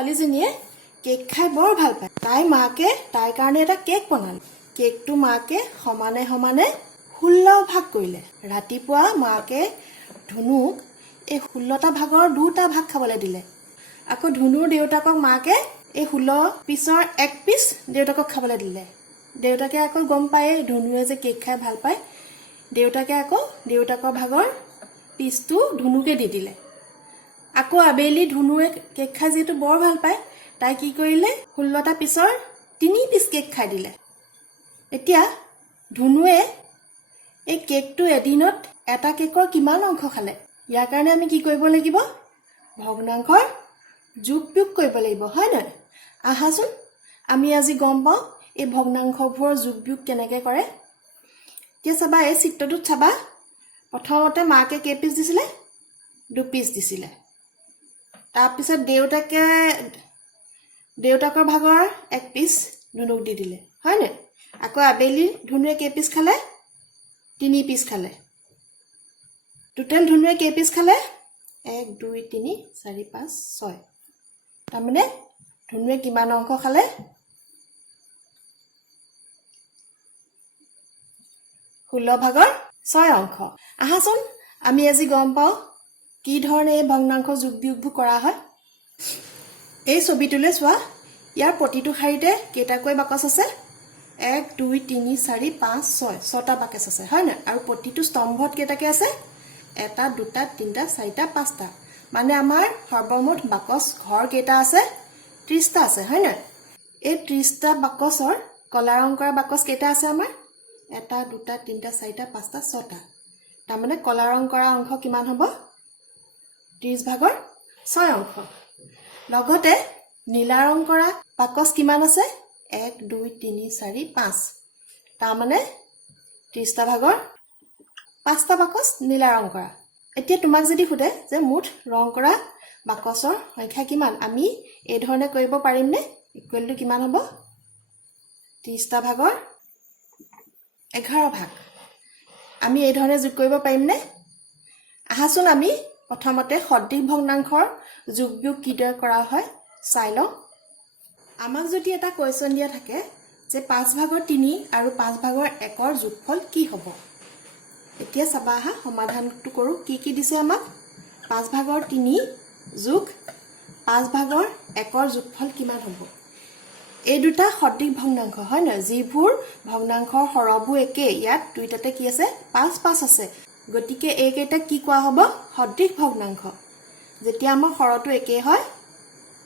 ছোৱালীজনীয়ে কেক খাই বৰ ভাল পায়। তাইৰ কাৰণে এটা কেক বনালে। কেকটো মাকে সমানে সমানে 16 ভাগ কৰিলে। ৰাতিপুৱা মাকে ধুনুক এই 16টা ভাগৰ 2টা ভাগ খাবলৈ দিলে। আকৌ ধুনুৰ দেউতাকক মাকে এই 16 পিছৰ 1 পিচ দেউতাকক খাবলৈ দিলে। দেউতাকে আকৌ গম পায়ে ধুনুৱে যে কেক খাই ভাল পায়, দেউতাকে আকৌ দেউতাকৰ ভাগৰ পিচটো ধুনুকে দি দিলে। আকৌ আবেলি ধুনুৱে কেক খাই যিহেতু বৰ ভাল পায়, তাই কি কৰিলে 16টা পিছৰ 3 পিচ কেক খাই দিলে। এতিয়া ধুনুৱে এই কেকটো এদিনত এটা কেকৰ কিমান অংশ খালে? ইয়াৰ কাৰণে আমি কি কৰিব লাগিব? ভগ্নাংশৰ যোগ বিয়োগ কৰিব লাগিব, হয় নহয়? আহাচোন আমি আজি গম পাওঁ এই ভগ্নাংশবোৰৰ যোগ বিয়োগ কেনেকৈ কৰে। এতিয়া চাবা, এই চিত্ৰটোত চাবা, প্ৰথমতে মাকে কেই পিচ দিছিলে? 2 পিচ দিছিলে। তাৰপিছত দেউতাকৰ ভাগৰ 1 পিচ ধুনুক দি দিলে, হয় নহয়? আকৌ আবেলি ধুনুৱে কেই পিচ খালে? 3 পিচ খালে। টোটেল ধুনুৱে কেই পিচ খালে? 1 2 3 4 5 6। তাৰমানে ধুনুৱে কিমান অংশ খালে? 16 ভাগৰ 6 অংশ। আহাচোন আমি আজি গম পাওঁ কি ধৰণে এই ভগ্নাংশ যোগ বিয়োগবোৰ কৰা হয়। এই ছবিটোলৈ চোৱা, ইয়াৰ প্ৰতিটো শাৰীতে কেইটাকৈ বাকচ আছে? 1 2 3 4 5 6 6টা বাকচ আছে, হয় নহয়? আৰু প্ৰতিটো স্তম্ভত কেইটাকৈ আছে? 1 2 3 4 5টা। মানে আমাৰ সৰ্বমুঠ বাকচ ঘৰ কেইটা আছে? 30টা আছে, হয় নহয়? এই 30টা বাকচৰ কলা ৰং কৰা বাকচ কেইটা আছে আমাৰ? 1 2 3 4 5 6টা। তাৰমানে কলা ৰং কৰা অংশ কিমান হ'ব? 30 ভাগৰ 6 অংশ। লগতে নীলা ৰং কৰা বাকচ কিমান আছে? 1 2 3 4 5। তাৰমানে 30টা ভাগৰ 5টা বাকচ নীলা ৰং কৰা। এতিয়া তোমাক যদি সোধে যে মুঠ ৰং কৰা বাকচৰ সংখ্যা কিমান, আমি এই ধৰণে কৰিব পাৰিমনে? ইকুৱেল টু কিমান হ'ব? 30টা ভাগৰ 11 ভাগ। আমি এই ধৰণে যোগ কৰিব পাৰিমনে? আহাচোন আমি প্ৰথমতে সদৃশ ভগ্নাংশৰ যোগ বিয়োগ কিদৰে কৰা হয় চাই লওঁ। আমাক যদি এটা কুৱেশ্যন দিয়া থাকে যে 5 ভাগৰ 3 আৰু 5 ভাগৰ 1ৰ যোগফল কি হ'ব? এতিয়া চাবা, আহা সমাধানটো কৰোঁ। কি দিছে আমাক? 5 ভাগৰ 3 যোগ 5 ভাগৰ 1ৰ যোগফল কিমান হ'ব? এই দুটা সদৃশ ভগ্নাংশ, হয় নহয়? যিবোৰ ভগ্নাংশৰ হৰবোৰ একেই, ইয়াত দুইটাতে কি আছে? 5 5 আছে। গতিকে এইকেইটাক কি কোৱা হ'ব? সদৃশ ভগ্নাংশ। যেতিয়া আমাৰ হৰটো একেই হয়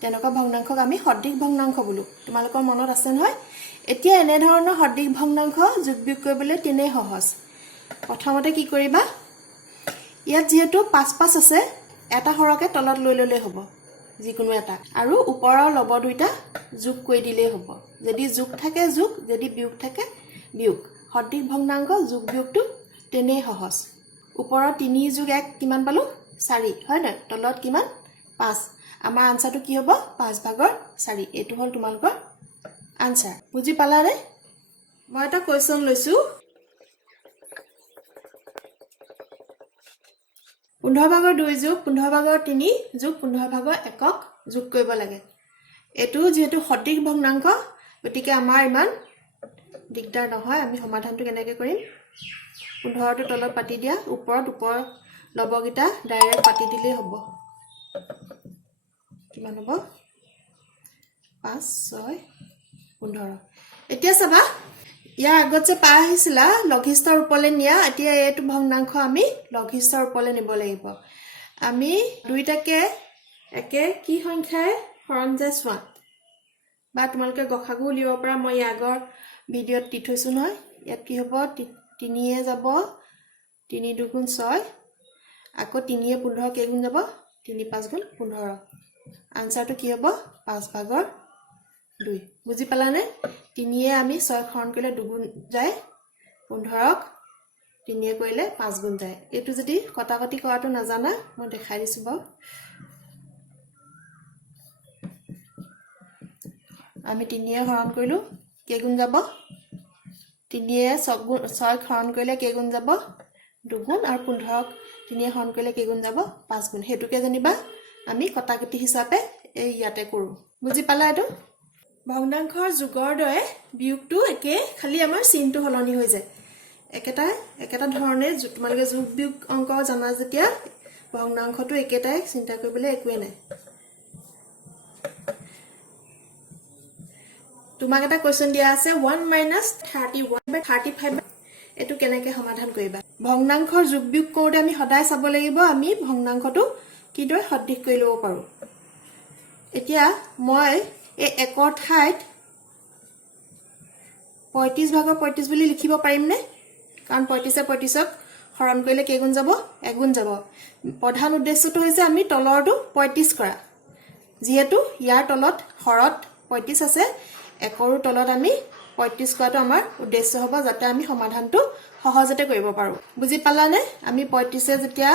তেনেকুৱা ভগ্নাংশক আমি সদৃশ ভগ্নাংশ বোলো। তোমালোকৰ মনত আছে নহয়? এতিয়া এনেধৰণৰ সদৃশ ভগ্নাংশ যোগ বিয়োগ কৰিবলৈ তেনেই সহজ। প্ৰথমতে কি কৰিবা, ইয়াত যিহেতু 5 5 আছে, এটা হৰকে তলত লৈ ল'লেই হ'ব, যিকোনো এটা, আৰু ওপৰৰ লব দুইটা যোগ কৰি দিলেই হ'ব। যদি যোগ থাকে যোগ, যদি বিয়োগ থাকে বিয়োগ। সদৃশ ভগ্নাংশ যোগ বিয়োগটো তেনেই সহজ। ওপৰৰ 3 যোগ 1 কিমান পালোঁ? 4, হয় নহয়? তলত কিমান? 5। আমাৰ আনচাৰটো কি হ'ব? 5 ভাগৰ 4। এইটো হ'ল তোমালোকৰ আনচাৰ। বুজি পালানে? মই এটা কুৱেশ্যন লৈছোঁ। 15 ভাগৰ 2 যোগ 15 ভাগৰ 3 যোগ 15 ভাগৰ 1ক যোগ কৰিব লাগে। এইটো যিহেতু সদৃশ ভগ্নাংশ, গতিকে আমাৰ ইমান দিগদাৰ নহয়। আমি সমাধানটো কেনেকৈ কৰিম? 15টো তলত পাতি দিয়া, ওপৰৰ লবকেইটা ডাইৰেক্ট পাতি দিলেই হ'ব। কিমান হ'ব? 5 6 15। এতিয়া চাবা, ইয়াৰ আগত যে পাই আহিছিলা লঘিষ্ঠৰ ৰূপলৈ নিয়া, এতিয়া এইটো ভগ্নাংশ আমি লঘিষ্ঠৰ ৰূপলৈ নিব লাগিব। আমি দুইটাকে একে কি সংখ্যাৰে হৰণ যায় চোৱা, বা তোমালোকে গসাগু উলিয়াব পৰা। মই আগৰ ভিডিঅ'ত দি থৈছোঁ নহয়। ইয়াত কি হ'ব? 3 যাব, 3 2 6, আকৌ 3 15 কেইগুণ যাব? 3 5 গুণ 15। আনচাৰটো কি হ'ব? 5 ভাগৰ 2। বুজি পালানে? 3 আমি 6 হৰণ কৰিলে 2 গুণ যায়, 15ক 3 কৰিলে 5 গুণ যায়। এইটো যদি কটাকটি কৰাটো নাজানা, মই দেখাই দিছোঁ বাৰু। আমি 3 হৰণ কৰিলোঁ, কেইগুণ যাব? 3 6 হৰণ কৰিলে কেইগুণ যাব? 2 গুণ। আৰু 15ক 3 হৰণ কৰিলে কেইগুণ যাব? 5 গুণ। সেইটোকে যেনিবা আমি কটাকটি হিচাপে এই ইয়াতে কৰোঁ বুজি পালা এইটো ভগ্নাংশৰ যোগৰ দৰে বিয়োগটো একে খালি আমাৰ চিনটো সলনি হৈ যায় একেটা ধৰণে তোমালোকে যোগ বিয়োগ অংক জানা যেতিয়া ভগ্নাংশটো একেটাই চিন্তা কৰিবলৈ একোৱে নাই তোমাক এটা কোৱেশ্চন দিয়া আছে 1 - 31/35 এটো কেনেকৈ সমাধান কৰিবা ভগ্নাংশৰ যোগ বিয়োগ কৰোঁতে আমি সদায় চাব লাগিব আমি ভগ্নাংশটো কিদৰে সদৃশ কৰি ল'ব পাৰোঁ এতিয়া মই এই একৰ ঠাইত 35/35 বুলি লিখিব পাৰিমনে কাৰণ 35 হৰণ কৰিলে কেইগুণ যাব এগুণ যাব প্ৰধান উদ্দেশ্যটো হৈছে আমি তলৰটো 35 কৰা যেহেতু ইয়াৰ তলত হৰত 35 আছে একৰৰ তলত আমি 35 কৰাটো আমাৰ উদ্দেশ্য হ'ব যাতে আমি সমাধানটো সহজতে কৰিব পাৰোঁ বুজি পালানে আমি 35 যেতিয়া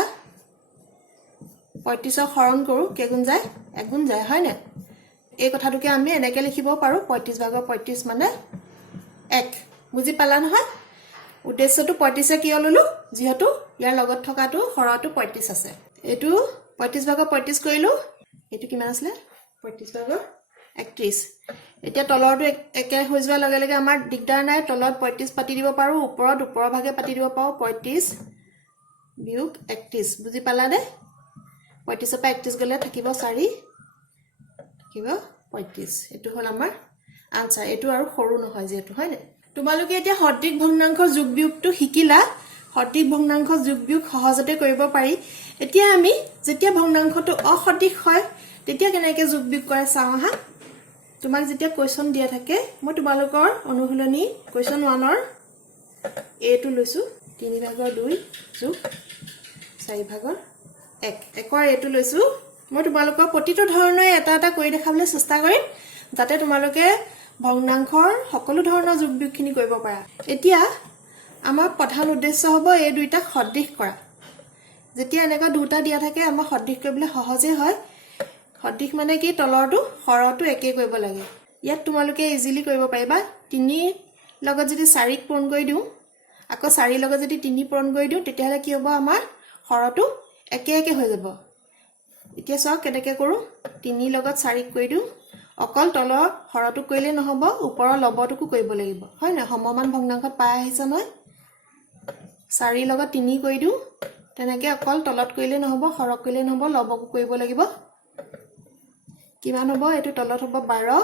35 হৰণ কৰোঁ কেইগুণ যায় এগুণ যায় হয় না এই কথাটোকে আমি এনেকৈ লিখিব পাৰোঁ 35/35 মানে 1 বুজি পালা নহয় উদ্দেশ্যটো 35 কিয় ললো যেহেতু ইয়াৰ লগত থকাটো হৰটো 35 আছে এইটো 35/35 কৰিলো এইটো কিমান আছিল 35/31 এতিয়া তলৰটো একে হৈ যোৱাৰ লগে লগে আমাৰ দিগদাৰ নাই তলত 35 পাতি দিব পাৰো ওপৰৰ ভাগে পাতি দিব পাৰো 35 বিয়োগ 31 বুজি পালানে 35 পৰা 31 গলে থাকিব 4 থাকিব 35 এটো হল আমাৰ আনসাৰ এটো আৰু সৰু নহয় যেটো হয় না তোমালোকে এতিয়া সদৃশ ভগ্নাংশ যোগ বিয়োগটো শিকিলা সদৃশ ভগ্নাংশ যোগ বিয়োগ সহজতে কৰিব পাৰি এতিয়া আমি যেতিয়া ভগ্নাংশটো অসদৃশ হয় তেতিয়া কেনেকৈ যোগ বিয়োগ কৰে চাওঁ হা তোমাক যেতিয়া কোৱেশ্চন দিয়া থাকে মই তোমালোকৰ অনুশীলনী কোৱেশ্চন 1 ৰ এটো লৈছো 3/2 যোগ 4/1 একৰ এটো লৈছো মই তোমালোকৰ প্ৰতিটো ধৰণে এটা কৰি দেখাবলৈ চেষ্টা কৰিম যাতে তোমালোকে ভগ্নাংশৰ সকলো ধৰণৰ যোগ বিয়োগখিনি কৰিব পাৰা এতিয়া আমাৰ প্ৰধান উদ্দেশ্য হ'ব এই দুইটা সদৃশ কৰা যেতিয়া এনেকা দুটা দিয়া থাকে আমাৰ সদৃশ কৰিবলৈ সহজে হয় সদৃশ মানে কি তলৰটো হৰটো একে কৰিব লাগে ইয়াত তোমালোকে ইজিলি কৰিব পাৰিবা 3 লগত যদি 4 ক পূৰণ কৰি দিও আকৌ 4 লগত যদি 3 পূৰণ কৰি দিও তেতিয়াহলে কি হ'ব আমাৰ হৰটো একে হৈ যাব এতিয়া চাও কেনেকৈ কৰো 3 লগত 4 ক কৰি দিও অকল তলৰ হৰটো কৰিলে নহব ওপৰৰ লবটোকো কৰিব লাগিব হয় না সমমান ভগ্নাংশত পাই আহিছে নহয় 4 লগত 3 কৰি দিও তেনেকৈ অকল তলত কৰিলে নহব হৰক কৰিলে নহব লবকো কৰিব লাগিব কিমান হ'ব এটো তলত হ'ব 12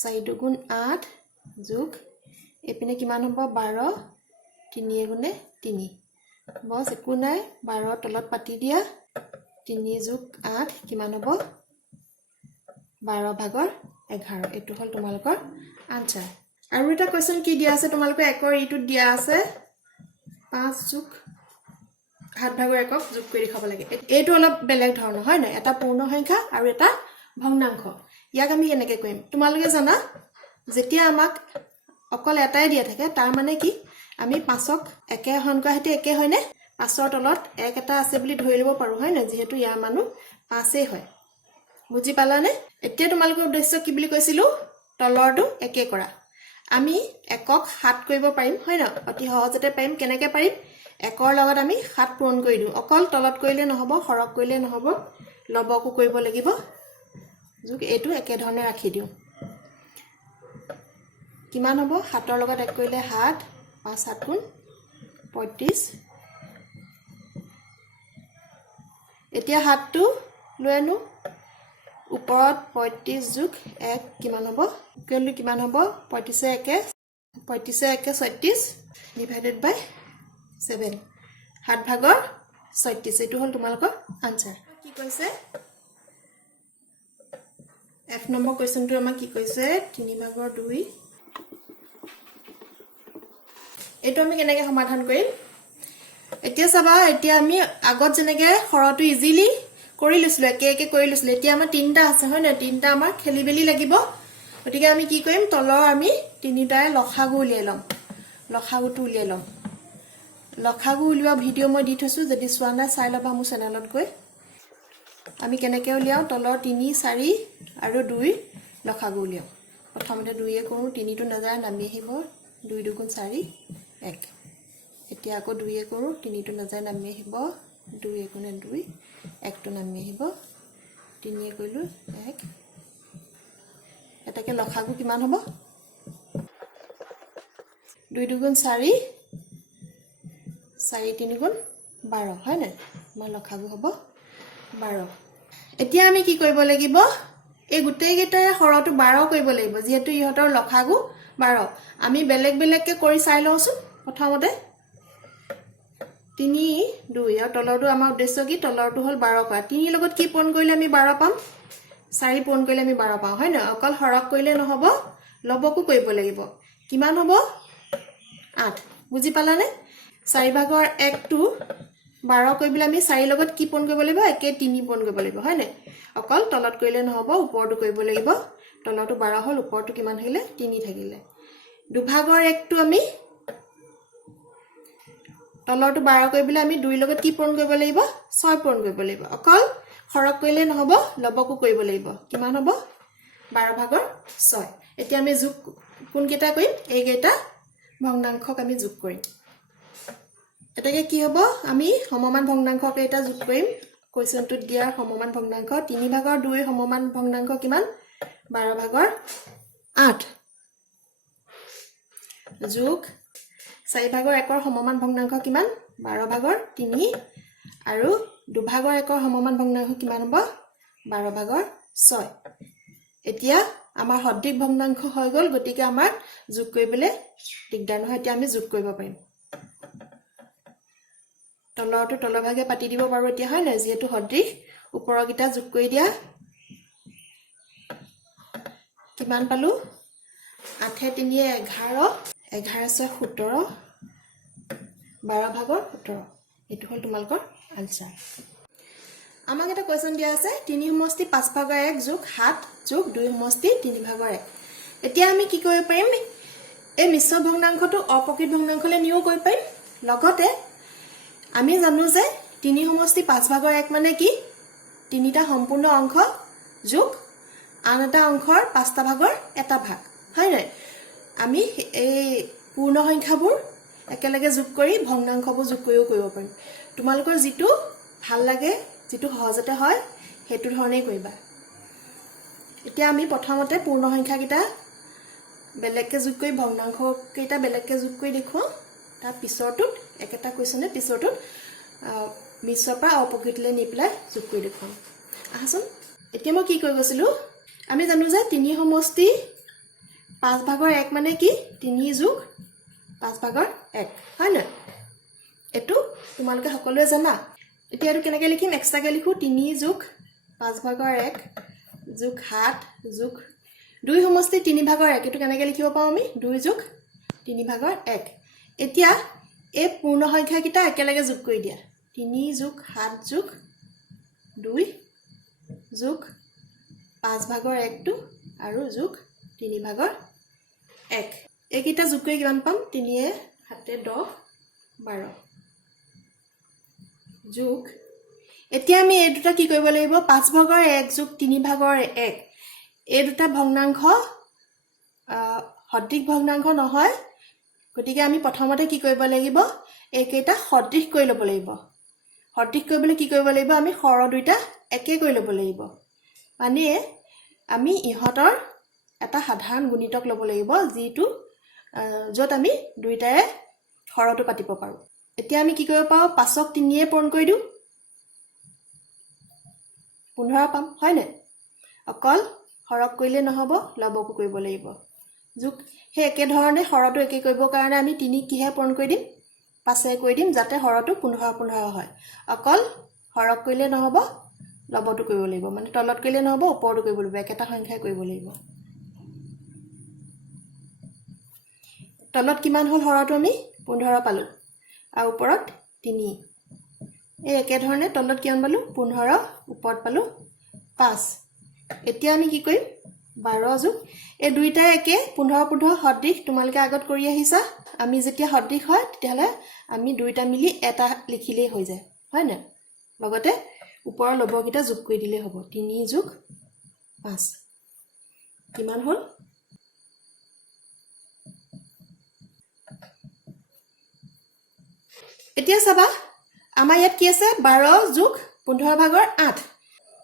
4 দুগুণ 8 যোগ এপিনে কিমান হ'ব 12 3 গুণে 3 বস একো নাই 12 তলত পাতি দিয়া 3 যোগ 8 কিমান হ'ব 12/11 এটো হল তোমালোকৰ আনসাৰ আৰু এটা কোৱেশ্চন কি দিয়া আছে তোমালোকৰ একৰ ইটোত দিয়া আছে 5 যোগ 7/1 যোগ কৰি দেখাব লাগে এইটো অলপ বেলেগ ধৰণৰ হয় না এটা পূৰ্ণ সংখ্যা আৰু এটা ভগ্নাংশ ইয়াক আমি কেনেকৈ কৰিম তোমালোকে জানা যেতিয়া আমাক অকল এটাই দিয়া থাকে তাৰ মানে কি আমি 5ক একে হৰণ কৰা হেতি একে হয় নে 5ৰ তলত এক এটা আছে বুলি ধৰি লব পাৰো হয় না যেহেতু ইয়াৰ মানো 5 হয় বুজি পালানে এতিয়া তোমালোকৰ উদ্দেশ্য কি বুলি কৈছিলো তলৰটো একে কৰা আমি একক 7 কৰিব পাৰিম হয় না অতি সহজতে পাৰিম কেনেকৈ পাৰিম একৰ লগত আমি 7 পূৰণ কৰি দিও অকল তলত কৰিলে নহব হৰক কৰিলে নহব লবকো কৰিব লাগিব যোগ এটো একে ধৰণে ৰাখি দিও কিমান হ'ব 7ৰ লগত এক কৰিলে 7 5 7 গুণ 35 এতিয়া 7টো লৈ আনো ওপৰত 35 যোগ 1 কিমান হ'ব ইকুৱেল টু কিমান হ'ব 35 একে 36 ডিভাইডেড বাই 7 7/36 এটো হল তোমালোকৰ আনসাৰ কি কৈছে F নম্বৰ কোৱেশ্চনটো আমাক কি কৈছে 3/2 এটো আমি কেনেকৈ সমাধান কৰিম এতিয়া চাবা এতিয়া আমি আগত যেনেকৈ হৰটো ইজিলি কৰি লৈছিলো একে কৰি লৈছিলো এতিয়া আমাৰ তিনটা আছে হয় না তিনটা আমাৰ খেলিবেলি লাগিব গতিকে আমি কি কৰিম তলৰ আমি তিনিটাৰে লখাগু উলিয়াই লম লখাগুটো উলিয়াই লম লখাগু উলিওৱা ভিডিও মই দি থৈছো যদি চোৱা নাই চাই লবা মোৰ চেনেলত গৈ আমি কেনেকৈ উলিয়াও তলৰ 3 4 আৰু 2 লখাগু উলিয়াও প্ৰথমতে 2 এ কৰো 3 টো নজায় নামি আহিব 2 দুগুণ 4 1 এতিয়া আকৌ 2 এ কৰো 3 টো নজায় নামি আহিব 2 এগুণে 2 1 টো নামি আহিব তিনিয়ে কৰিলোঁ 1 এটাকে লখাগু কিমান হ'ব 2 2 4 4 3 12 হয় না আমাৰ লখাগু হ'ব 12 এতিয়া আমি কি কৰিব লাগিব এই গুটেই গেটাৰ হৰটো 12 কৰিব লাগিব যেহেতু ইহতৰ লখাগু 12 আমি বেলেগ বেলেগকে কৰি চাই লওঁছো প্ৰথমতে 3 2 আৰু তলৰটো আমাৰ উদ্দেশ্য কি তলৰটো হ'ল 12 কৰা 3 লগত কি পূৰণ কৰিলে আমি 12 পাম 4 পূৰণ কৰিলে আমি 12 পাম হয় না অকল হৰক কৰিলে নহব লবকো কৰিব লাগিব কিমান হ'ব 8 বুজি পালানে 4 ভাগৰ 1 টো 12 কৰিবলৈ আমি 4 লগত কি পূৰণ কৰিব লাগিব একে 3 পূৰণ কৰিব লাগিব হয় না অকল তলত কৰিলে নহব ওপৰটো কৰিব লাগিব তলৰটো 12 হ'ল ওপৰটো কিমান থাকিলে 3 থাকিলে দুভাগৰ 1 টো আমি তলৰটো 12 কৰিবলৈ আমি 2 লগত কি পূৰণ কৰিব লাগিব 6 পূৰণ কৰিব লাগিব অকল হৰক কৰিলে নহব লবকো কৰিব লাগিব কিমান হ'ব 12 ভাগৰ 6 এতিয়া আমি যোগ কোন কেইটা কৰিম এই কেইটা ভগ্নাংশক আমি যোগ কৰিম এটাকে কি হ'ব আমি সমমান ভগ্নাংশক এটা যোগ কৰিম কোৱেশ্চনটোত দিয়াৰ সমমান ভগ্নাংশ 3 ভাগৰ 2 সমমান ভগ্নাংশ কিমান 12 ভাগৰ 8 যোগ 4 ভাগৰ 1ৰ সমমান ভগ্নাংশ কিমান 12 ভাগৰ 3 আৰু 2 ভাগৰ 1ৰ সমমান ভগ্নাংশ কিমান হ'ব 12 ভাগৰ 6 এতিয়া আমাৰ সদৃশ ভগ্নাংশ হৈ গল গতিকে আমাৰ যোগ কৰিবলৈ দিগদাৰ নহয় এতিয়া আমি যোগ কৰিব পাৰিম তলৰটো তলভাগে পাতি দিব পাৰো এতিয়া হয় না যেহেতু সদৃশ ওপৰৰ গিটা যোগ কৰি দিয়া কিমান পালো 8 3 11 11 6 17 12 ভাগৰ 17 এটো হল তোমালকৰ আনসাৰ আমাক এটা কোৱেশ্চন দিয়া আছে 3 সমষ্টি 5 ভাগৰ 1 যোগ 7 যোগ 2 সমষ্টি 3 ভাগৰ 1 এতিয়া আমি কি কৰিব পাৰিম এই মিশ্ৰ ভগ্নাংশটো অপ্ৰকৃত ভগ্নাংশলৈ নিও কৰিব পাৰিম লগতে আমি জানো যে 3 সমষ্টি 5 ভাগৰ 1 মানে কি তিনিটা সম্পূৰ্ণ অংশ যোগ আন এটা অংশৰ 5টা ভাগৰ এটা ভাগ হয় নাই আমি এই পূৰ্ণ সংখ্যাবোৰ একেলগে যোগ কৰি ভগ্নাংশবোৰ যোগ কৰিও কৰিব পাৰিম তোমালোকৰ যেটো ভাল লাগে যেটো সহজতে হয় হেতু ধৰণে কৰিবা এতিয়া আমি প্ৰথমতে পূৰ্ণ সংখ্যা কিটা বেলেগকে যোগ কৰি ভগ্নাংশ কেইটা বেলেগকে যোগ কৰি দেখুৱা তাৰ পিছৰটোত একেটা কোৱেশ্চনে পিছৰটোত মিশ্ৰৰ পৰা অপ্ৰকৃতলৈ নি পেলাই যোগ কৰি দেখুৱাম আহাচোন এতিয়া মই কি কৈ গৈছিলো আমি জানো যে 3 সমষ্টি 5 ভাগৰ 1 মানে কি 3 যোগ 5 ভাগৰ 1 হয় না এটো তোমালোকে সকলোৱে জানা এতিয়া এটো কেনেকৈ লিখিম এক্সট্ৰাকে লিখো 3 যোগ 5 ভাগৰ 1 যোগ 7 যোগ 2 সমষ্টি 3 ভাগৰ 1 এটো কেনেকৈ লিখিব পাও আমি 2 যোগ 3 ভাগৰ 1 এতিয়া এই পূৰ্ণ সংখ্যা কিটা একেলগে যোগ কৰি দিয়া 3 যোগ 7 যোগ 2 যোগ 5 ভাগৰ 1 টো আৰু যোগ 3 ভাগৰ 1 এইকেইটা যোগ কৰি কিমান পাম 3 এ 7 10 12 যোগ এতিয়া আমি এই দুটা কি কৰিব লাগিব 5 ভাগৰ 1 যোগ 3 ভাগৰ 1 এই দুটা ভগ্নাংশ সদৃশ ভগ্নাংশ নহয় গতিকে আমি প্ৰথমতে কি কৰিব লাগিব এইকেইটা সদৃশ কৰি ল'ব লাগিব সদৃশ কৰিবলৈ কি কৰিব লাগিব আমি হৰ দুইটা একে কৰি ল'ব লাগিব মানে আমি ইহতৰ এটা সাধাৰণ গুণিতক ল'ব লাগিব যিটো যত আমি দুইটাৰে হৰটো পাতিব পাৰো এতিয়া আমি কি কৰিব পাও 5ক 3 এ পূৰণ কৰি দিও 15 পাম হয় নে অকল হৰক কৰিলে নহব লবকো কৰিব লাগিব যোগ হে একে ধৰণে হৰটো একে কৰিবৰ কাৰণে আমি 3 কিহে পূৰণ কৰি দিম 5 এ কৰি দিম যাতে হৰটো 15 15 হয় অকল হৰক কৰিলে নহব লবটো কৰিব লাগিব মানে তলত কৰিলে নহব ওপৰটো কৰিব লাগিব একেটা সংখ্যাই কৰিব লাগিব তলত কিমান হল হৰটো আমি 15 পালো আৰু ওপৰত 3 এই একে ধৰণে তলত কিমান পালো 15 ওপৰত পালো 5 এতিয়া আমি কি কৰিম 12 যোগ এই দুইটা একে 15 15 সদৃশ তোমালকে আগত কৰি আহিছা আমি যেতিয়া সদৃশ হয় তেতিয়ালে আমি দুইটা মিলি এটা লিখিলেই হৈ যায় হয় না লগতে ওপৰৰ লবকিটা যোগ কৰি দিলে হ'ব 3 যোগ 5 কিমান হল এতিয়া চাবা আমাৰ ইয়াত কি আছে 12 যোগ 15 ভাগৰ 8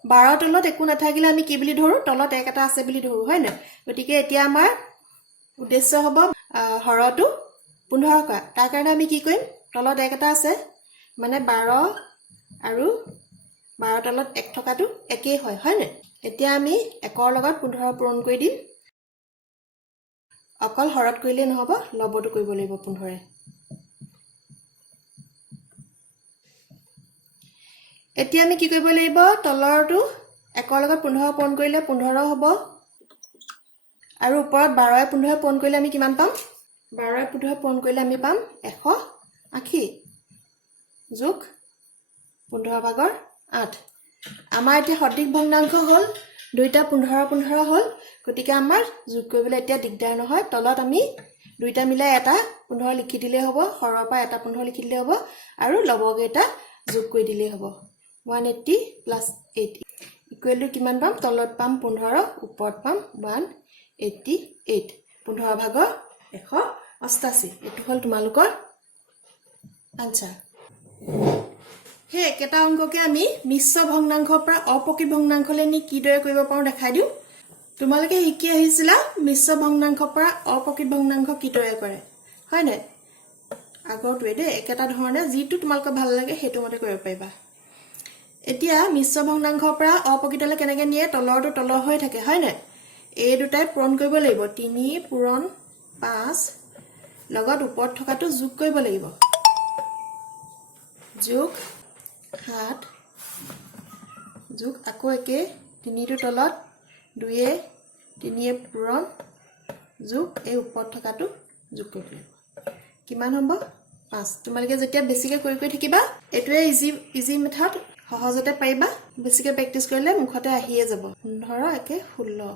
12 তলত একো নাথাকিলে আমি কি বুলি ধৰো তলত এক এটা আছে বুলি ধৰো হয় না গতিকে এতিয়া আমাৰ উদ্দেশ্য হ'ব হৰটো 15 কৰা তাৰ কাৰণে আমি কি কৰিম তলত এক এটা আছে মানে 12 আৰু 12 তলত এক থকাটো একেই হয় হয় না এতিয়া আমি একৰ লগত 15 পূৰণ কৰি দিম অকল হৰত কৰিলে নহব লবটো কৰিব লাগিব 15 এতিয়া আমি কি কৰিব লাগিব তলৰটো একৰ লগত 15 পূৰণ কৰিলে 15 হ'ব আৰু ওপৰত 12 15 পূৰণ কৰিলে আমি কিমান পাম 12 15 পূৰণ কৰিলে আমি পাম 180 যোগ 15 ভাগৰ 8 আমাৰ এতিয়া সঠিক ভগ্নাংশ হ'ল দুইটা 15 15 হ'ল গতিকে আমাৰ যোগ কৰিবলৈ এতিয়া দিগদাৰ নহয় তলত আমি দুইটা মিলাই এটা 15 লিখি দিলে হ'ব হৰৰ পৰা এটা 15 লিখি দিলে হ'ব আৰু লবগে এটা যোগ কৰি দিলে হ'ব 180 plus 80 equal to কিমান পাম তলত পাম 15 ওপৰত পাম 188 15 ভাগৰ 188 এটো হ'ল তোমালোকৰ আনসাৰ হে একেটা অংককে আমি মিশ্ৰ ভগ্নাংশৰ পৰা অপকৃত ভগ্নাংশলৈ নি কিদৰে কৰিব পাৰো দেখাই দিও তোমালোকে শিকি আহিছিলা মিশ্ৰ ভগ্নাংশৰ পৰা অপকৃত ভগ্নাংশ কিদৰে কৰে হয় নে আগৰটোৱে দে একেটা ধৰণে যিটো তোমালোকৰ ভাল লাগে হেতু মতে কৰিব পাৰিবা এতিয়া মিশ্ৰ ভগ্নাংশৰ পৰা অপকৃতলৈ কেনেকৈ নিয়ে তলৰটো তলৰ হৈ থাকে হয় নে এই দুটাই পূৰণ কৰিব লাগিব 3 পূৰণ 5 লগত ওপৰত থকাটো যোগ কৰিব লাগিব যোগ 7 যোগ আকৌ একে 3 টো তলত 2 3 পূৰণ যোগ এই ওপৰত থকাটো যোগ কৰিব লাগিব কিমান হ'ব 5 তোমালোকে যেতিয়া বেছিকৈ কৰি থাকিবা এটোৱে ইজি মেথড সহজতে পাৰিবা বেছিকৈ প্ৰেক্টিস কৰিলে মুখতে আহিয়ে যাব 15 একে 16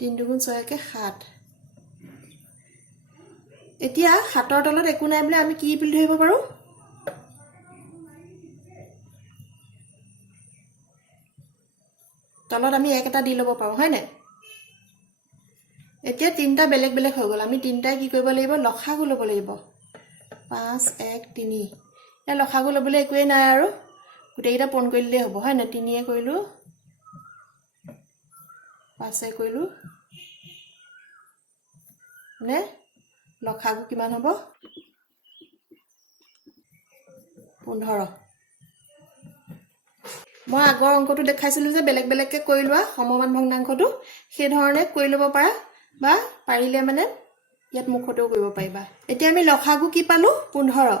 3 2 6 একে 7 এতিয়া 7ৰ তলত একো নাই বুলি আমি কি বুলি ধৰিব পাৰো তলত আমি এক এটা দি লব পাৰো হয় না এতিয়া তিনটা বেলেগ বেলেগ হৈ গল আমি তিনটাই কি কৰিব লাগিব লখাগু লব লাগিব 5 1 3 এ লখাগু লবলৈ একোই নাই আৰু গুটেইটা পূৰণ কৰি দিলে হ'ব হয় না 3 এ কৰিলো 5 এ কৰিলো নে লখাগু কিমান হ'ব 15 মই আগৰ অংকটো দেখাইছিলো যে বেলেগ বেলেগকে কৰি লোৱা সমমান ভগ্নাংশটো সেই ধৰণে কৰি লব পাৰা বা পাৰিলে মানে ইয়াত মুখতেও কৰিব পাৰিবা এতিয়া আমি লখাগু কি পালো 15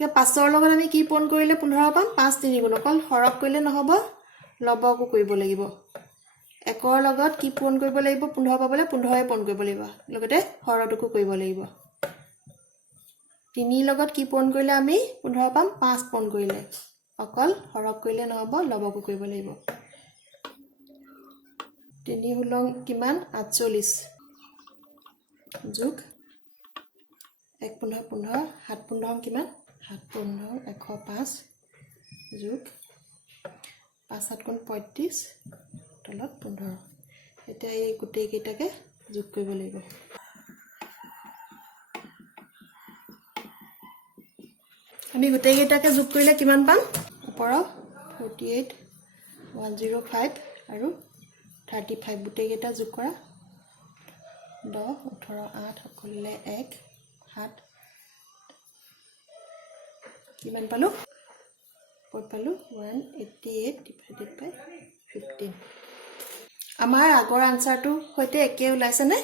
এতিয়া 5ৰ লগত আমি কি পূৰণ কৰিলে 15 পাম 5 3 গুণ অকল হৰক কৰিলে নহব লবকো কৰিব লাগিব একৰ লগত কি পূৰণ কৰিব লাগিব 15 পাবলৈ 15 এ পূৰণ কৰিব লাগিব লগতে হৰটোকো কৰিব লাগিব 3 লগত কি পূৰণ কৰিলে আমি 15 পাম 5 পূৰণ কৰিলে অকল হৰক কৰিলে নহব লবকো কৰিব লাগিব 3 হুলং কিমান 48 যোগ 1 15 15 7 15 কিমান 7 15 105 যোগ 5 7 গুণ 35 তলত 15 এতিয়া এই গুটেই কেইটাকে যোগ কৰিব লাগিব আমি গুটেই কেইটাকে যোগ কৰিলে কিমান পাম ওপৰত 48 105 আৰু 35 গুটেই কেইটা যোগ কৰা 10 18 8 সকলে 1 7 কিমান পালো কত পালো 188 divided by 15 আমাৰ আগৰ আনসাৰটো হয়তে একে ওলাইছে নে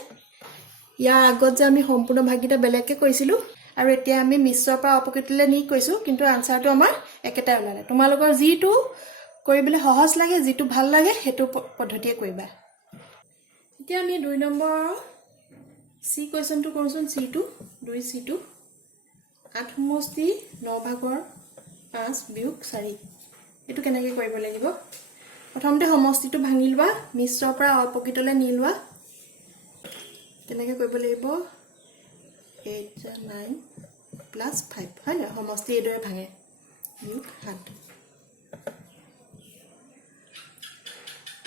ইয়াৰ আগত যে আমি সম্পূৰ্ণ ভাগিতা বেলেগকে কৰিছিলো আৰু এতিয়া আমি মিশ্ৰৰ পৰা অপকৃতলৈ নি কৈছো কিন্তু আনসাৰটো আমাৰ একেটাই ওলালে তোমালোকৰ যিটো কৰিবলৈ সহজ লাগে যিটো ভাল লাগে হেতু পদ্ধতিয়ে কৰিবা এতিয়া আমি 2 নম্বৰ সি কোৱেশ্চনটো কৰোচোন সি2 2 সি2 8 সমষ্টি 9 ভাগৰ 5 বিয়োগ 4 এটো কেনেকৈ কৰিব লাগিব প্ৰথমতে সমষ্টিটো ভাঙি লোৱা মিশ্ৰৰ পৰা অপকৃতলৈ নি লোৱা কেনেকৈ কৰিব লাগিব 8 9 plus 5 হয় না সমষ্টি এদৰে ভাঙে বিয়োগ 7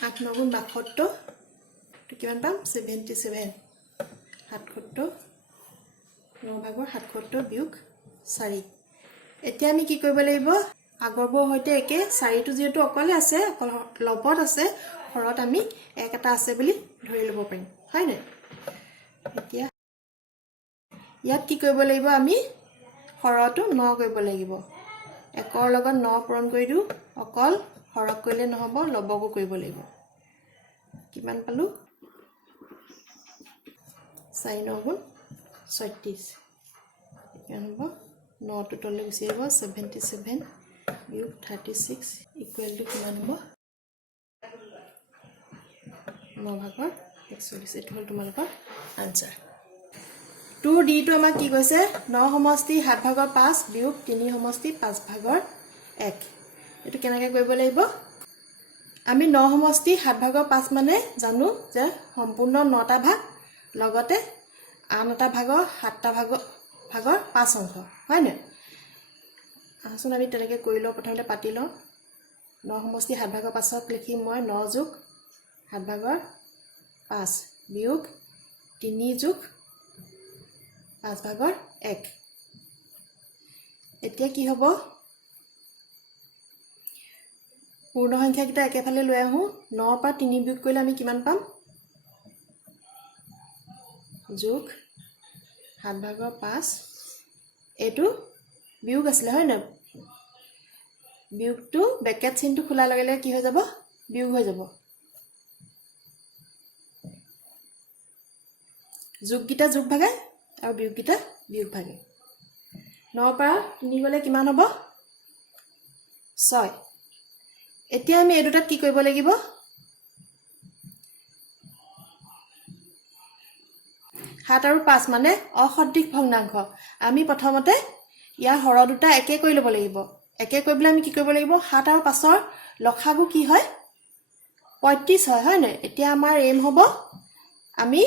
8 9 গুণ 72 তো কিমান পাম 77 77 9 ভাগৰ 77 বিয়োগ 4 এতিয়া আমি কি কৰিব লাগিব আগৰবোৰৰ সৈতে একে 4টো যিহেতু অকলে আছে, অকল লবত আছে, হৰত আমি 1 এটা আছে বুলি ধৰি ল'ব পাৰিম, হয় নাই? এতিয়া ইয়াত কি কৰিব লাগিব, আমি হৰটো 9 কৰিব লাগিব। 1ৰ লগত 9 পূৰণ কৰি দিওঁ, অকল হৰক কৰিলে নহ'ব, লবকো কৰিব লাগিব। কিমান পালোঁ? 4 9 গুণ 36। কিমান হ'ব? 9টো তললৈ গুচি আহিব, 77 বিয়োগ 36 ইকুৱেল টু কিমান হ'ব? 9 ভাগৰ 41। এইটো হ'ল তোমালোকৰ আনচাৰ। 2Dটো আমাক কি কৈছে? 9 সমষ্টি 7 ভাগৰ 5 বিয়োগ 3 সমষ্টি 5 ভাগৰ 1। এইটো কেনেকৈ কৰিব লাগিব? আমি 9 সমষ্টি 7 ভাগৰ 5 মানে জানো যে সম্পূৰ্ণ 9টা ভাগ লগতে আন এটা ভাগৰ 7টা ভাগৰ 5 অংশ, হয় নাই? আহচোন আমি তেনেকৈ কৰি লওঁ, প্ৰথমতে পাতি লওঁ। 9 সমষ্টি 7 ভাগৰ 5ক লিখিম মই 9 যোগ 7 ভাগৰ 5 বিয়োগ 3 যোগ 5 ভাগৰ 1। এতিয়া কি হ'ব? পূৰ্ণ সংখ্যাকেইটা একেফালে লৈ আহোঁ। 9ৰ পৰা 3 বিয়োগ কৰিলে আমি কিমান পাম? যোগ 7 ভাগৰ 5। এইটো বিয়োগ আছিলে, হয় নাই? বিয়োগটো ব্ৰেকেট চিনটো খোলাৰ লগে লগে কি হৈ যাব? বিয়োগ হৈ যাব। যোগকেইটা যোগ ভাগে আৰু বিয়োগকেইটা বিয়োগ ভাগে। 9ৰ পৰা 3 গ'লে কিমান হ'ব? 6। এতিয়া আমি এই দুটাত কি কৰিব লাগিব? 7 আৰু 5 মানে অসদৃশ ভগ্নাংশ। আমি প্ৰথমতে ইয়াৰ হৰ দুটা একে কৰি ল'ব লাগিব। একে কৰিবলৈ আমি কি কৰিব লাগিব? 7 আৰু 5ৰ লসাগু কি হয়? 35 হয়, হয় নাই? এতিয়া আমাৰ এম হ'ব আমি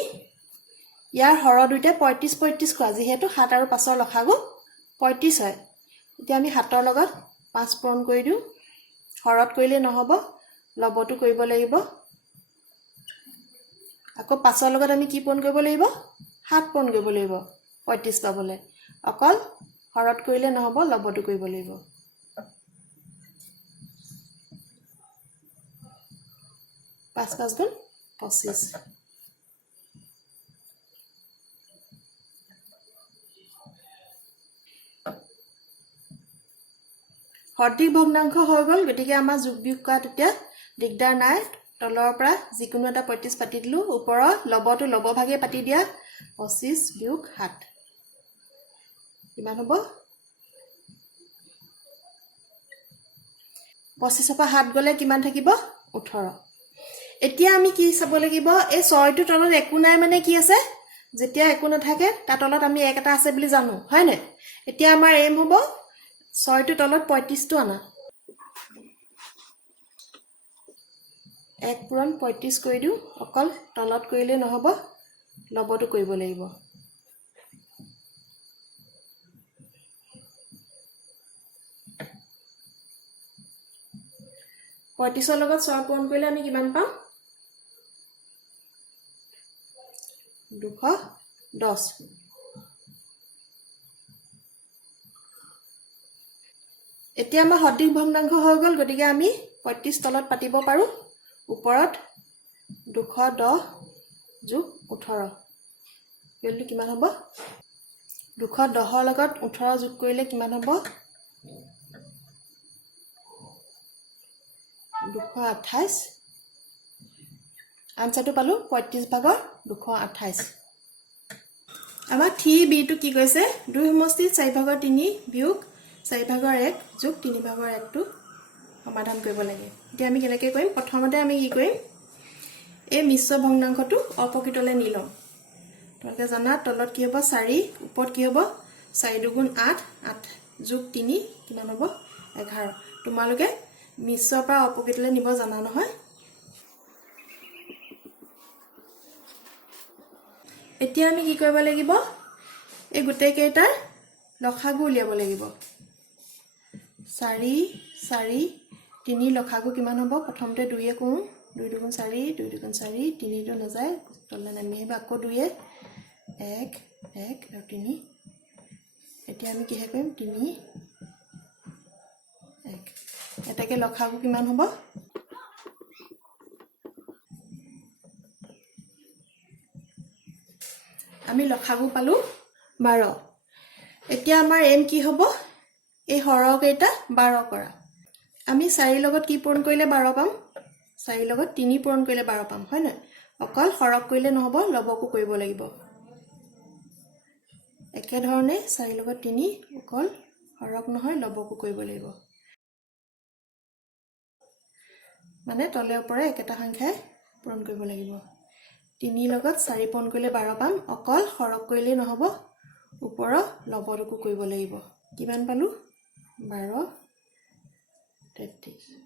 ইয়াৰ হৰ দুইটা 35 35 কৰা, যিহেতু 7 আৰু 5ৰ লসাগু 35 হয়। এতিয়া আমি 7ৰ লগত 5 পূৰণ কৰি দিওঁ। হৰত কৰিলে নহ'ব, লবটো কৰিব লাগিব। আকৌ 5ৰ লগত আমি কি পূৰণ কৰিব লাগিব? 7 পূৰণ কৰিব লাগিব 35 পাবলৈ। অকল হৰত কৰিলে নহ'ব, লবটো কৰিব লাগিব। পাঁচ 5 গুণ 25। সদৃশ ভগ্নাংশ হৈ গ'ল, গতিকে আমাৰ যোগ বিয়োগ কৰা তেতিয়া দিগদাৰ নাই। তলৰ পৰা যিকোনো এটা 35 পাতি দিলোঁ, ওপৰৰ লবটো লব ভাগে পাতি দিয়া 25 বিয়োগ 7। কিমান হ'ব? 25ৰ পৰা 7 গ'লে কিমান থাকিব? 18। এতিয়া আমি কি চাব লাগিব? এই 6টোৰ তলত একো নাই মানে কি আছে? যেতিয়া একো নাথাকে তাৰ তলত আমি 1 এটা আছে বুলি জানো, হয় নাই? এতিয়া আমাৰ এম হ'ব 6টোৰ তলত 35টো আনা। 1 পূৰণ 35 কৰি দিওঁ। অকল তলত কৰিলে নহ'ব, লবটো কৰিব লাগিব। পঁয়ত্ৰিছৰ লগত 6 পূৰণ কৰিলে আমি কিমান পাম? 210। এতিয়া আমাৰ সদৃশ ভগ্নাংশ হৈ গ'ল, গতিকে আমি 35 তলত পাতিব পাৰোঁ। ওপৰত 210 যোগ 18 কৰিলে কিমান হ'ব? 210ৰ লগত 18 যোগ কৰিলে কিমান হ'ব? 228। আনচাৰটো পালোঁ 35 ভাগৰ 228। আমাৰ 3Bটো কি কৈছে? 2 সমষ্টি 4 ভাগৰ 3 বিয়োগ 4 ভাগৰ 1 যোগ 3 ভাগৰ 1টো সমাধান কৰিব লাগে। এতিয়া আমি কেনেকৈ কৰিম? প্ৰথমতে আমি কি কৰিম? এই মিশ্ৰ ভগ্নাংশটো অপ্ৰকৃতলৈ নি ল'ম। তোমালোকে জানা তলত কি হ'ব? 4, ওপৰত কি হ'ব? 4 দুগুণ 8, 8 যোগ 3 কিমান হ'ব? 11। তোমালোকে মিশ্ৰৰ পৰা অপ্ৰকৃতলৈ নিব জানা নহয়? এতিয়া আমি কি কৰিব লাগিব? এই গোটেইকেইটাৰ লসাগু উলিয়াব লাগিব। 4 4 3 লসাগু কিমান হ'ব? প্ৰথমতে 2 কৰোঁ। 2 দুগুণ 4, 2 দুগুণ 4, 3টো নাযায়, তললৈ নামি আহিব। আকৌ 2 1 1 আৰু 3। এতিয়া আমি কিহে কৰিম? 3 1। এটাকে লখাগু কিমান হ'ব আমি লখাগু পালো 12 এতিয়া আমাৰ এম কি হ'ব এই হৰক এটা 12 কৰা আমি 4 লগত কি পূৰণ কৰিলে 12 পাম 4 লগত 3 পূৰণ কৰিলে 12 পাম হয় না অকল হৰক কৰিলে নহব লবকো কৰিব লাগিব একে ধৰণে 4 লগত 3 অকল হৰক নহয় লবকো কৰিব লাগিব মানে তলে ওপৰে একেটা সংখ্যাই পূৰণ কৰিব লাগিব 3 লগত 4 পূৰণ কৰিলে 12 পাম অকল হৰক কৰিলে নহব ওপৰ লবকো কৰিব লাগিব কিমান পালো 12 33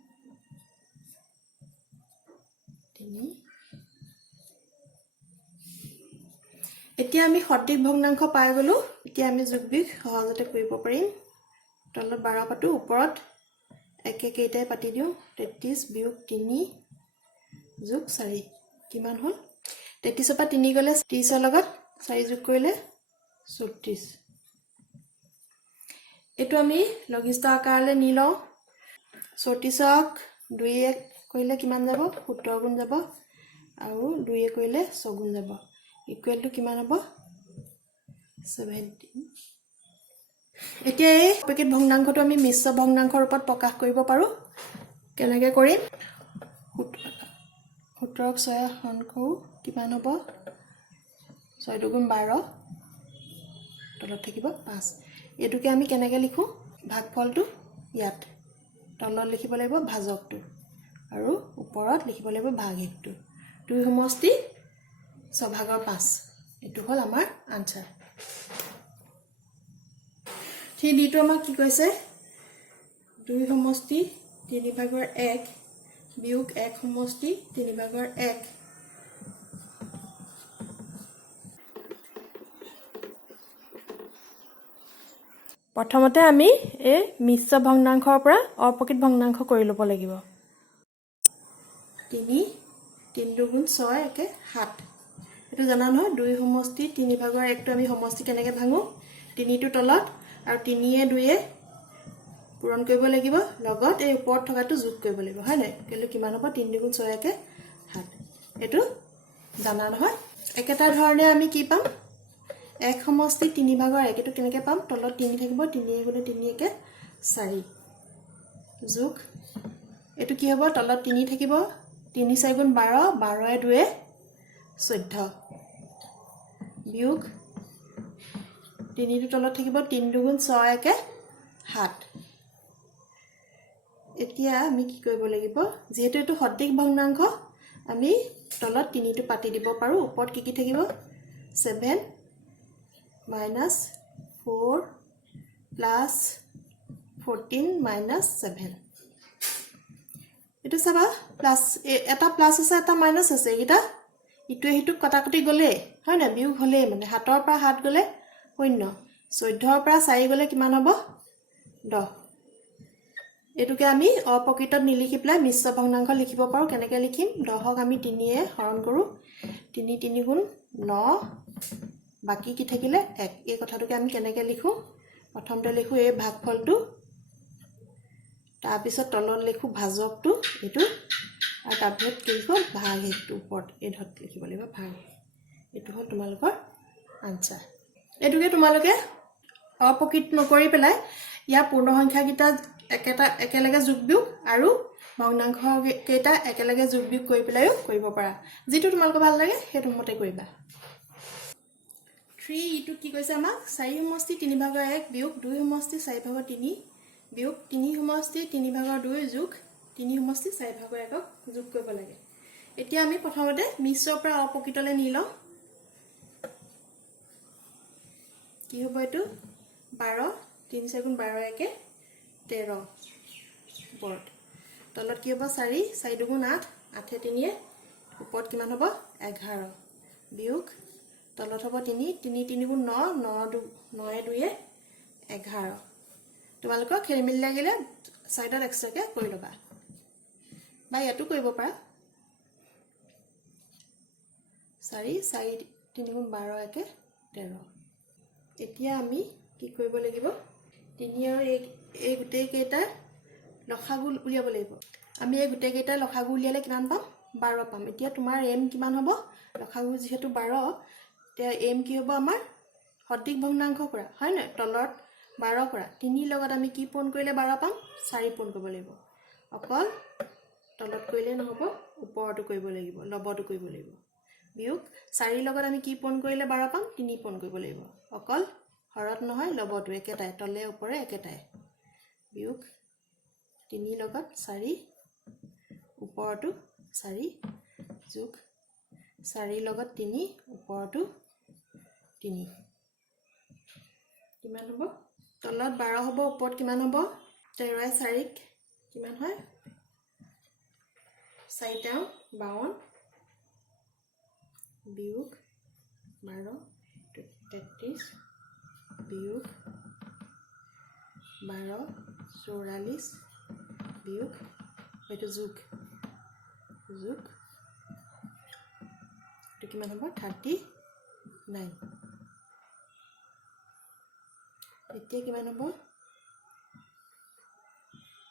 এতিয়া আমি সঠিক ভগ্নাংশ পাই গলো এতিয়া আমি যোগবিয়োগ সহজতে কৰিব পাৰিম তলত 12 পাতো ওপৰত একে কেইটাই পাতি দিও 33 বিয়োগ 3 যোগ 4 কিমান হল 33 পৰা 3 গলে 30 ৰ লগত 4 যোগ কৰিলে 34 এটো আমি লঘিষ্ঠ আকাৰলৈ নি লও 34ক 2 কৰিলে কিমান যাব 17 গুণ যাব আৰু 2 কৰিলে 6 গুণ যাব ইকুৱেল টু কিমান হ'ব 17 এতিয়া এই পেকেট ভগ্নাংশটো আমি মিশ্ৰ ভগ্নাংশৰ ৰূপত প্ৰকাশ কৰিব পাৰো কেনেকৈ কৰিম 17ক 6 হৰণ কৰো কিমান হ'ব 6 দুগুণ 12 তলত থাকিব 5 এটোকে আমি কেনেকৈ লিখো ভাগফলটো ইয়াত তলত লিখিব লাগিব ভাজকটো আৰু ওপৰত লিখিব লাগিব ভাগহেকটো 2 সমষ্টি 6 ভাগৰ 5 এটো হল আমাৰ আনসাৰ ঠিক দিটো আমাক কি কৈছে 2 সমষ্টি 3 ভাগৰ 1 বিয়োগ 1 সমষ্টি 3 ভাগৰ 1 প্ৰথমতে আমি এই মিশ্ৰ ভগ্নাংশৰ পৰা অপ্ৰকৃত ভগ্নাংশ কৰি ল'ব লাগিব 3 3 দুগুণ 6 একে 7 এটো জানা নহয় 2 সমষ্টি 3 ভাগৰ 1 টো আমি সমষ্টি কেনেকৈ ভাঙো 3 টো তলত আৰু 3 এ 2 এ পূৰণ কৰিব লাগিব লগত এই ওপৰত থকাটো যোগ কৰিব লাগিব হয় নাই কেলে কিমান হ'ব 3 দুগুণ 6 একে 7 এটো জানা নহয় একেটা ধৰণে আমি কি পাম 1 সমষ্টি 3 ভাগৰ 1 এটো কেনেকৈ পাম তলত 3 থাকিব 3 গুণে 3 একে 4 যোগ এটো কি হ'ব তলত 3 থাকিব 3 4 গুণ 12 12 এ 2 এ 14 বিয়োগ 3 টো তলত থাকিব 3 দুগুণ 6 একে 7 এতিয়া আমি কি কৰিব লাগিব যেহেতু এটো সঠিক ভগ্নাংশ আমি তলত 3 টো পাতি দিব পাৰো ওপৰত কি থাকিব 7 minus 4 plus 14 minus 7 এটো চাবা প্লাস এটা প্লাস আছে এটা মাইনাস আছে এটা ইটো হিটু কটাকটি গলে হয় না বিয়োগ হলে মানে 7 ৰ পৰা 7 গলে 0 14 ৰ পৰা 4 গলে কিমান হ'ব 10 এটোকে আমি অপ্ৰকৃতত নিলিখি প্লাই মিশ্ৰ ভগ্নাংশ লিখিব পাৰো কেনেকৈ লিখিম 10ক আমি 3 এ হৰণ কৰো 3 3 গুণ 9 বাকি কি থাকিলে 1 এই কথাটোকে আমি কেনেকৈ লিখো প্ৰথমতে লিখো এই ভাগফলটো তাৰ পিছত তলত লিখো ভাজকটো এটো আৰু তাৰ পিছত কি লিখো ভাগহেকটো ওপৰত এই ধত লিখিব লাগিব ভাগ এটো হল তোমালোকৰ আনসাৰ এটোকে তোমালোকে অপ্ৰকৃত নকৰি পেলাই ইয়া পূৰ্ণ সংখ্যা কিটা একেলগে যোগবিয়োগ আৰু ভগ্নাংশ কেইটা একেলগে যোগবিয়োগ কৰি পেলাইও কৰিব পাৰা যেটো তোমালোকৰ ভাল লাগে হেতু মতে কৰিবা 3 ইটো কি কৈছে আমাক 4 সমষ্টি 3 ভাগৰ 1 বিয়োগ 2 সমষ্টি 4 ভাগৰ 3 বিয়োগ 3 সমষ্টি 3 ভাগৰ 2 যোগ 3 সমষ্টি 4 ভাগৰ 1ক যোগ কৰিব লাগে এতিয়া আমি প্ৰথমতে মিশ্ৰৰ পৰা অপ্ৰকৃতলৈ নি লওঁ কি হ'ব এটো 12 3 4 গুণ 12 একে 13 ওপৰত তলত কি হ'ব 4 4 দুগুণ 8 8 3 এ ওপৰত কিমান হ'ব 11 বিয়োগ তলত হ'ব 3 3 3 গুণ 9 9 9 2 এ 11 তোমালোকৰ খেলি মিলি লাগিলে সাইডত এক্সট্ৰাকে কৰি লবা বা ইয়াতো কৰিব পাৰা 4 4 3 গুণ 12 একে 13 এতিয়া আমি কি কৰিব লাগিব 3 আৰু এই গোটেই কেইটা লসাগু উলিয়াব লাগিব আমি এই গোটেইকেইটা লসাগু উলিয়ালে কিমান পাম 12 পাম এতিয়া তোমাৰ এম কিমান হ'ব লসাগু যেহেতু 12 তেতিয়া এম কি হ'ব আমাৰ সঠিক ভগ্নাংশ কৰা হয় না তলত 12 কৰা 3 লগত আমি কি পূৰণ কৰিলে 12 পাম 4 পূৰণ কৰিব লাগিব অকল তলত কৰিলে নহব ওপৰটো কৰিব লাগিব লবটো কৰিব লাগিব বিয়োগ 4 লগত আমি কি পূৰণ কৰিলে 12 পাম 3 পূৰণ কৰিব লাগিব অকল হৰত নহয় লবটো একেটাই তলে ওপৰে একেটাই বিয়োগ 3 লগত 4 ওপৰটো 4 যোগ 4 লগত 3 ওপৰটো 3 কিমান হ'ব তলত 12 হ'ব ওপৰত কিমান হ'ব 13 4 কিমান হয় 4 52 বিয়োগ 12 33 বিয়োগ 12 44 বিয়োগ এইটো যোগ যোগ এইটো কিমান হ'ব 39 এতিয়া কিমান হ'ব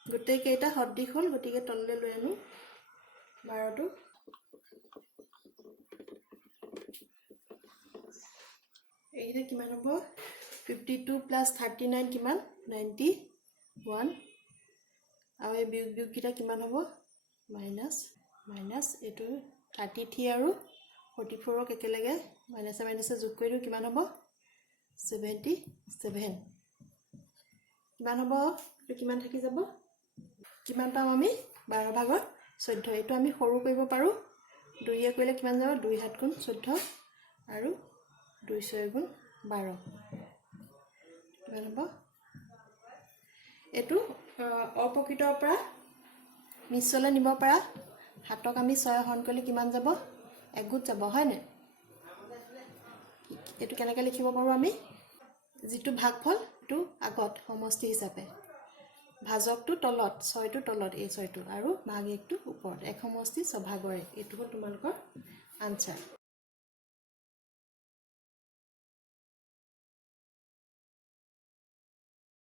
গোটেই কেইটা সদৃশ হ'ল গতিকে তললৈ লৈ আনো 12টো এইটা কিমান হ'ব 52 প্লাস 39 কিমান 91 আৰু এই বিয়োগ কিটা কিমান হ'ব মাইনাস এটো 33 আৰু 44 ক একেলগে মাইনাসে যোগ কৰিলে কিমান হ'ব 77 কিমান হ'ব এটো কিমান থাকি যাব কিমান পাম আমি 12 ভাগত 14 এটো আমি সৰু কৰিব পাৰো 2 এ কৰিলে কিমান যাব 2 7 গুণ 14 আৰু 2 6 গুণ 12 কিমান হ'ব এটো অপ্ৰকৃতৰ পৰা মিশ্ৰলৈ নিব পৰা হাতক আমি 6 হৰণ কৰিলে কিমান যাব একগুট যাব হয় নে এটো কেনেকৈ লিখিব পাৰো আমি যেটো ভাগফল টু আগত সমষ্টি হিচাপে ভাজকটো তলত 6টো তলত এই 6টো আৰু ভাগ 1টো ওপৰত এক সমষ্টি সভাগৰে এটো হ'ল তোমালোকৰ আনসাৰ